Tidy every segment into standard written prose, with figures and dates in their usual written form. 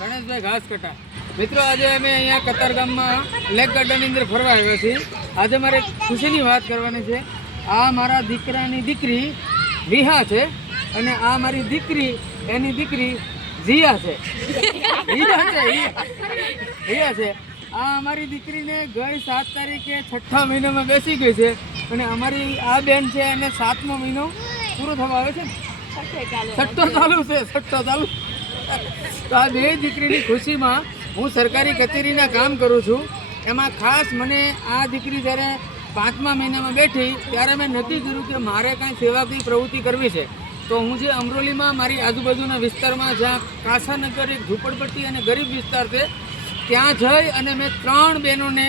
ગણેશભાઈ ઘાસકટા મિત્રો, આજે અમે અહીંયા કતારગામમાં લેક ગાર્ડનની અંદર ફરવા આવ્યા છીએ. આજે મારે ખુશીની વાત કરવાની છે. આ મારા દીકરાની દીકરી વિહા છે અને આ મારી દીકરી એની દીકરી ઝિયા છે. હિયા છે. આ અમારી દીકરીને ગઈ 7 તારીખે 6ઠા મહિનામાં બેસી ગઈ છે અને અમારી આ બેન છે એને 7મો મહિનો પૂરો થવા આવે છે. 6ઠો ચાલુ છે. 6ઠો ચાલુ. તો આ બે દીકરીની ખુશીમાં હું સરકારી કચેરીના કામ કરું છું. એમાં ખાસ મને આ દીકરી જ્યારે 5મા મહિનામાં બેઠી ત્યારે મેં નક્કી કર્યું કે મારે કાંઈ સેવાકીય પ્રવૃત્તિ કરવી છે. તો હું જે અમરોલીમાં મારી આજુબાજુના વિસ્તારમાં જ્યાં કાસાનગર એક ઝૂંપડપટ્ટી અને ગરીબ વિસ્તાર છે ત્યાં જઈ અને મેં 3 બહેનોને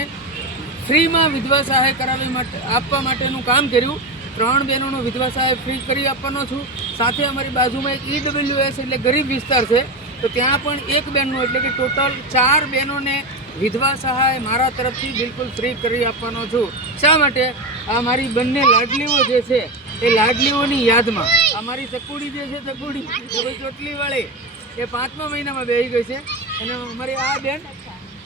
ફ્રીમાં વિધવા સહાય કરાવી આપવા માટેનું કામ કર્યું. 3 બહેનોનો વિધવા સહાય ફ્રી કરી આપવાનો છું. સાથે અમારી બાજુમાં એક EWS એટલે ગરીબ વિસ્તાર છે તો ત્યાં પણ એક બહેનનું એટલે કે ટોટલ 4 બહેનોને વિધવા સહાય મારા તરફથી બિલકુલ ફ્રી કરી આપવાનો છું. શા માટે? આ મારી બંને લાડલીઓ જે છે એ લાડલીઓની યાદમાં આ મારી ચકુડી જે છે ચકુડી ચોટલીવાળી એ 5મા મહિનામાં બેસી ગઈ છે અને અમારી આ બેન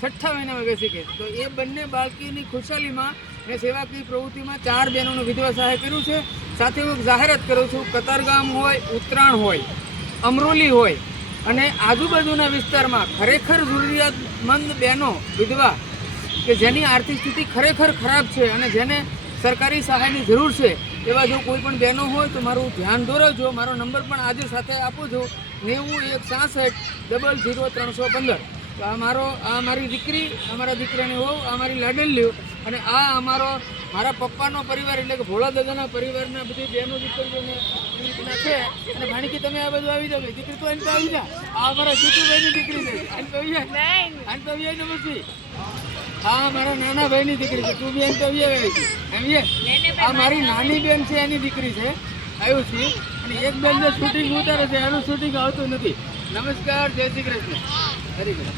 6ઠા મહિનામાં બેસી ગઈ. તો એ બંને બાળકીની ખુશાલીમાં મેં સેવાકીય પ્રવૃત્તિમાં 4 બહેનોનું વિધવા સહાય કર્યું છે. સાથે હું જાહેરાત કરું છું, કતારગામ હોય, ઉત્તરાયણ હોય, અમરોલી હોય અને આજુબાજુના વિસ્તારમાં ખરેખર જરૂરિયાતમંદ બહેનો વિધવા કે જેની આર્થિક સ્થિતિ ખરેખર ખરાબ છે અને જેને સરકારી સહાયની જરૂર છે એવા જો કોઈ પણ બહેનો હોય તો મારું ધ્યાન દોરવજો. મારો નંબર પણ આજે સાથે આપું છું 9166000315. તો આ મારી દીકરી, અમારા દીકરાની હોવ, આ મારી લાડલીઓ અને આ મારા પપ્પાનો પરિવાર એટલે કે ભોળા દાદાના પરિવારના બધી બહેનો દીકરીઓને છે. અને ભાણીકી તમે આ બધું આવી જાવ. દીકરી તો અહીં તો આવી જા. આ અમારા જીતુભાઈની દીકરી છે. અહીં તો આવી જાય ને પછી આ મારા નાના ભાઈની દીકરી છે. તું બી અહીં તો આવી આ મારી નાની બેન છે એની દીકરી છે. આવ્યું છે અને એક બેન જે શૂટિંગ ઉતારે છે એનું શૂટિંગ આવતું નથી. નમસ્કાર, જય શ્રી કૃષ્ણ. હરી કૃષ્ણ.